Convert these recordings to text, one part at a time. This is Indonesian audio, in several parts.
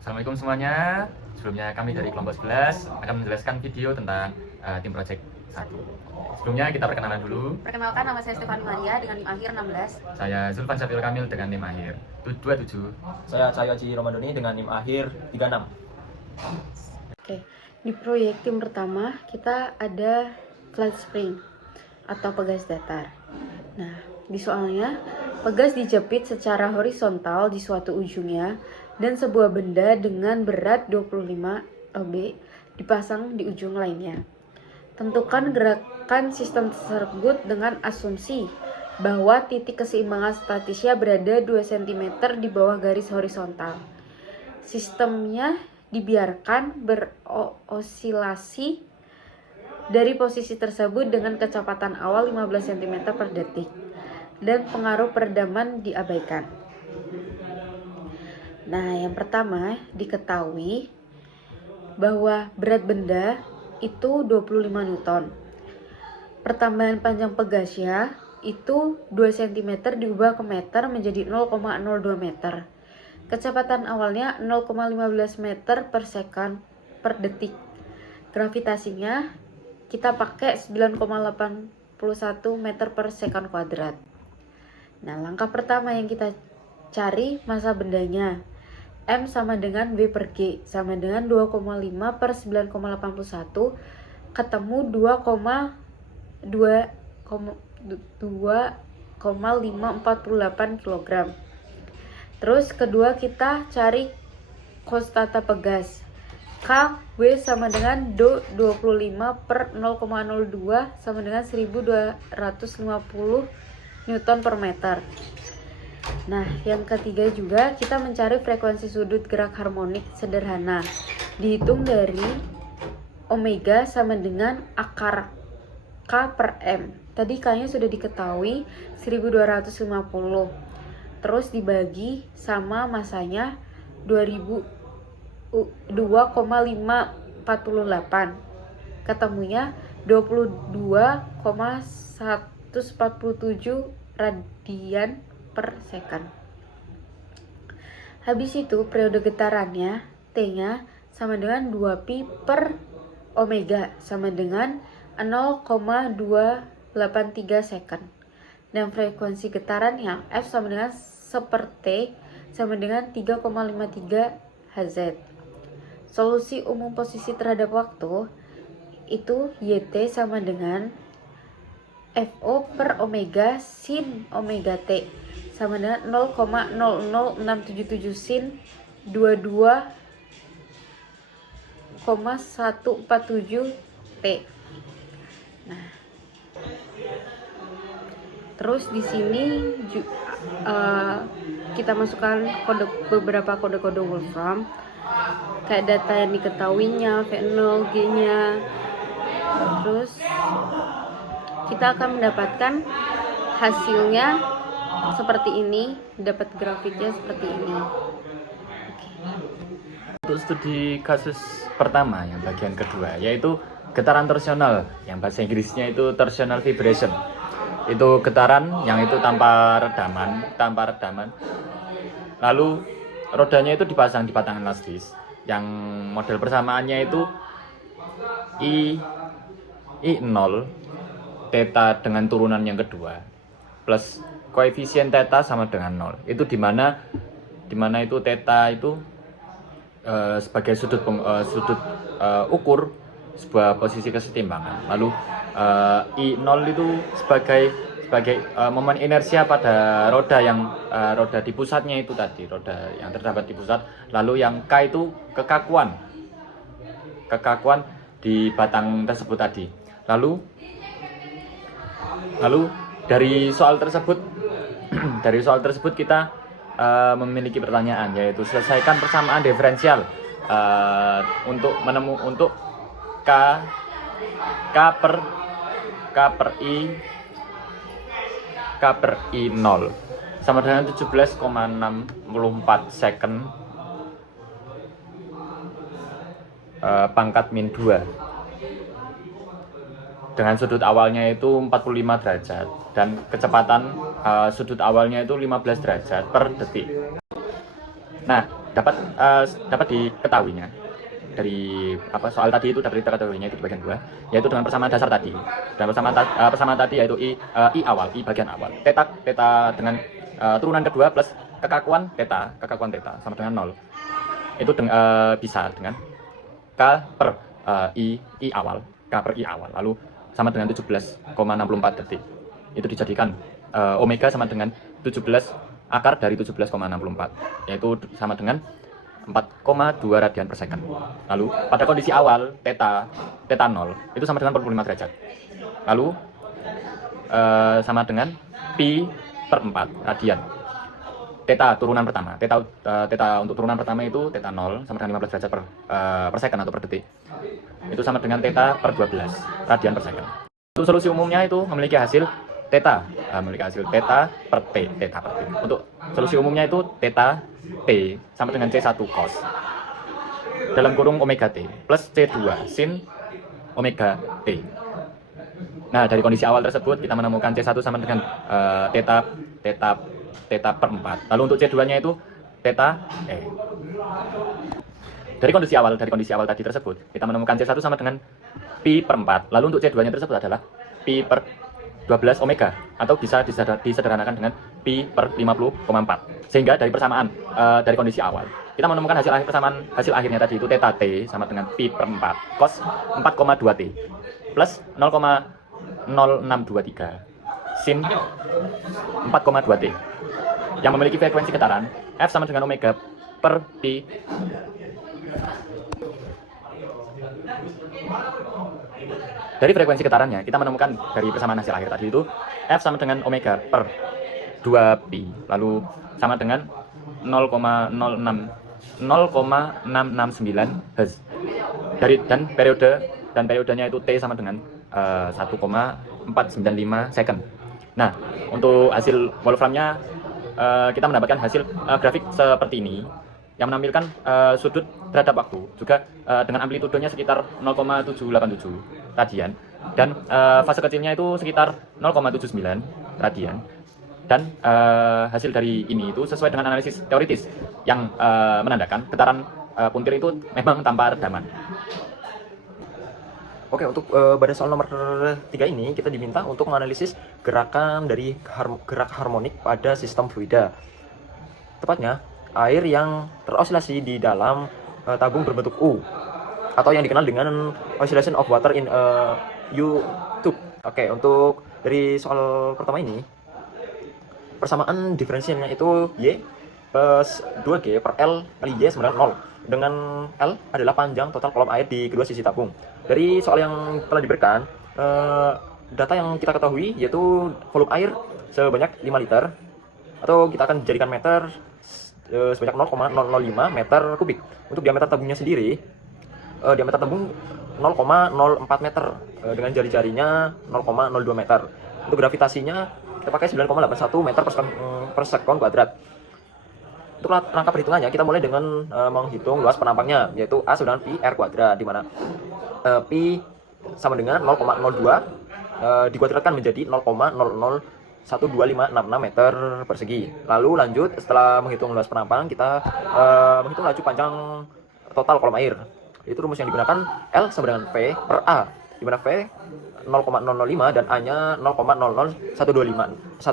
Assalamualaikum semuanya. Sebelumnya kami dari kelompok 11 akan menjelaskan video tentang tim project 1. Sebelumnya kita perkenalan dulu. Perkenalkan, nama saya Stefani Maria dengan NIM akhir 16. Saya Zulfan Syafil Kamil dengan NIM akhir 27. Saya Cahyo Haji Romadoni dengan NIM akhir 36. Oke, di proyek tim pertama kita ada flat spring atau pegas datar. Nah, di soalnya pegas dijepit secara horizontal di suatu ujungnya dan sebuah benda dengan berat 25 lb dipasang di ujung lainnya. Tentukan gerakan sistem tersebut dengan asumsi bahwa titik keseimbangan statisnya berada 2 cm di bawah garis horizontal. Sistemnya dibiarkan berosilasi dari posisi tersebut dengan kecepatan awal 15 cm per detik dan pengaruh peredaman diabaikan. Nah, yang pertama diketahui bahwa berat benda itu 25 Newton. Pertambahan panjang pegasnya itu 2 cm diubah ke meter menjadi 0,02 meter. Kecepatan awalnya 0,15 meter per second per detik. Gravitasinya kita pakai 9,81 meter per second kuadrat. Nah, langkah pertama yang kita cari massa bendanya. M sama dengan V per G sama dengan 2,5 per 9,81 ketemu 2,548 kg. Terus kedua kita cari konstanta pegas. K, W sama dengan 25 per 0,02 sama dengan 1250 Newton per meter. Nah, yang ketiga juga kita mencari frekuensi sudut gerak harmonik sederhana. Dihitung dari omega sama dengan akar K per M. Tadi K-nya sudah diketahui 1250. Terus dibagi sama masanya 2,548. Ketemunya 22,147 radian per second. Habis itu periode getarannya T-nya sama dengan 2pi per omega sama dengan 0,283 second. Dan frekuensi getarannya F sama dengan 1/T sama dengan 3,53 Hz. Solusi umum posisi terhadap waktu itu YT sama dengan FO per omega sin omega T sama dengan 0,00677 sin 22,147 T. Nah, terus di sini kita masukkan beberapa kode-kode Wolfram kayak data yang diketahuinya, V0, G-nya. Terus kita akan mendapatkan hasilnya seperti ini, dapat grafiknya seperti ini. Untuk studi kasus pertama yang bagian kedua yaitu getaran torsional, yang bahasa Inggrisnya itu torsional vibration. Itu getaran yang itu tanpa redaman. Lalu rodanya itu dipasang di batang elastis. Yang model persamaannya itu I0 theta dengan turunan yang kedua plus koefisien theta sama dengan 0. Itu dimana itu theta itu sebagai sudut ukur sebuah posisi kesetimbangan. Lalu I0 itu sebagai momen inersia pada roda roda di pusatnya itu tadi, roda yang terdapat di pusat. Lalu yang K itu kekakuan di batang tersebut tadi. Lalu dari soal tersebut kita memiliki pertanyaan, yaitu selesaikan persamaan diferensial untuk K per I0 sama dengan 17,64 second pangkat min 2 dengan sudut awalnya itu 45 derajat dan kecepatan sudut awalnya itu 15 derajat per detik. Nah, dapat diketahuinya dari soal tadi itu dapat diketahuinya itu di bagian 2, yaitu dengan persamaan dasar tadi. Dan persamaan tadi yaitu I bagian awal. Theta dengan turunan kedua plus kekakuan theta sama dengan 0. Itu bisa dengan K per I awal, lalu sama dengan 17,64 detik. Itu dijadikan omega sama dengan 17 akar dari 17,64, yaitu sama dengan 4,2 radian per second. Lalu pada kondisi awal theta 0 itu sama dengan 45 derajat. Lalu sama dengan pi per 4 radian. Theta turunan pertama, theta untuk turunan pertama itu theta 0 sama dengan 15 derajat per second atau per detik. Itu sama dengan theta per 12 radian per second. Untuk solusi umumnya itu memiliki hasil theta per t. Untuk solusi umumnya itu theta t sama dengan C1 cos dalam kurung omega t plus C2 sin omega t. Nah, dari kondisi awal tersebut kita menemukan C1 sama dengan theta per 4. Lalu untuk C2-nya itu theta e. Dari kondisi awal tadi tersebut kita menemukan C1 sama dengan pi per 4. Lalu untuk C2-nya tersebut adalah pi per 12 omega, atau bisa disederhanakan dengan pi per 50,4. Sehingga dari persamaan dari kondisi awal kita menemukan hasil akhirnya tadi itu theta t sama dengan pi per 4 cos 4,2 t plus 0,0623 sin 4,2 t yang memiliki frekuensi getaran F sama dengan omega per pi. Dari frekuensi getarannya kita menemukan dari persamaan hasil akhir tadi itu F sama dengan omega per 2pi, lalu sama dengan 0,669 Hz. Dan periodenya itu T sama dengan 1,495 second. Nah, untuk hasil Wolframnya kita mendapatkan hasil grafik seperti ini yang menampilkan sudut terhadap waktu juga dengan amplitudenya sekitar 0,787 radian dan fase kecilnya itu sekitar 0,79 radian. Dan hasil dari ini itu sesuai dengan analisis teoritis yang menandakan getaran puntir itu memang tanpa redaman. Oke, untuk pada soal nomor 3 ini kita diminta untuk menganalisis gerakan dari gerak harmonik pada sistem fluida. Tepatnya air yang terosilasi di dalam tabung berbentuk U, atau yang dikenal dengan oscillation of water in a U-tube. Oke, untuk dari soal pertama ini persamaan diferensialnya itu Y plus 2G per L kali Y sama dengan 0, dengan L adalah panjang total kolom air di kedua sisi tabung. Dari soal yang telah diberikan, data yang kita ketahui yaitu volume air sebanyak 5 liter, atau kita akan jadikan meter sebanyak 0,005 meter kubik. Untuk diameter tabungnya sendiri, diameter tabung 0,04 meter dengan jari-jarinya 0,02 meter. Untuk gravitasinya kita pakai 9,81 meter per sekon kuadrat. Untuk rangka perhitungannya kita mulai dengan menghitung luas penampangnya, yaitu A sama dengan pi r kuadrat, di mana pi sama dengan 0,02 dikuadratkan menjadi 0,001256 meter persegi. Lalu lanjut, setelah menghitung luas penampang, kita menghitung laju panjang total kolom air. Itu rumus yang digunakan L sama dengan V per A, di mana V 0,005 dan A-nya 0,001256.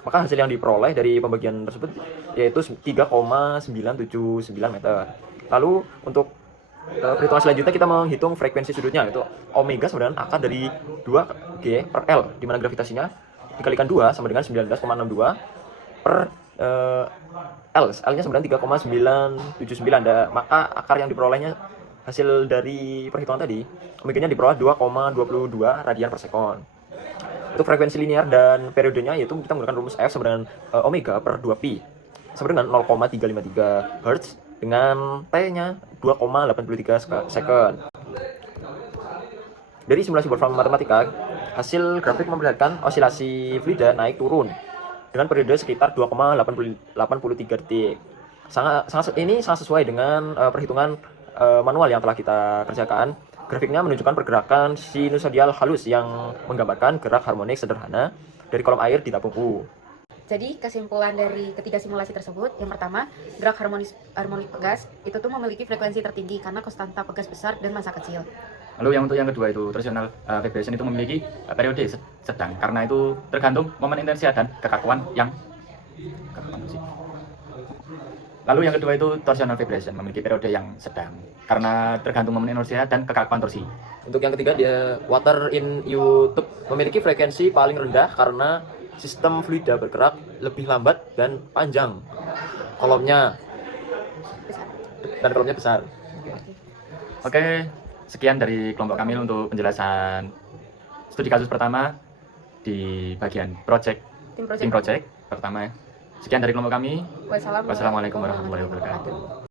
Maka hasil yang diperoleh dari pembagian tersebut yaitu 3,979 meter. Lalu untuk perhitungan selanjutnya kita menghitung frekuensi sudutnya, yaitu omega sama dengan akar dari 2G per L, di mana gravitasinya dikalikan 2 sama dengan 19,62 per L-nya sama dengan 3,979. Maka akar yang diperolehnya hasil dari perhitungan tadi, omeganya diperoleh 2,22 radian per sekon. Untuk frekuensi linear dan periodenya yaitu kita menggunakan rumus F sama dengan omega per 2pi sama dengan 0,353 Hz dengan T-nya 2,83 second. Dari simulasi Wolfram matematika, hasil grafik memperlihatkan osilasi fluida naik turun dengan periode sekitar 2,83 detik. Ini sangat sesuai dengan perhitungan manual yang telah kita kerjakan. Grafiknya menunjukkan pergerakan sinusoidal halus yang menggambarkan gerak harmonik sederhana dari kolom air di tabung U. Jadi kesimpulan dari ketiga simulasi tersebut, yang pertama, gerak harmonik pegas itu tuh memiliki frekuensi tertinggi karena konstanta pegas besar dan massa kecil. Lalu yang untuk yang kedua itu torsional vibration itu memiliki periode sedang karena itu tergantung momen intensitas dan kekakuan yang Lalu yang kedua itu torsional vibration memiliki periode yang sedang karena tergantung momen inersia dan kekakuan torsi. Untuk yang ketiga, dia water in YouTube memiliki frekuensi paling rendah karena sistem fluida bergerak lebih lambat dan panjang. Kolomnya besar. Oke, sekian dari kelompok kami untuk penjelasan studi kasus pertama di bagian tim project pertama. Sekian dari kelompok kami. Wassalamualaikum Wassalamualaikum warahmatullahi wabarakatuh.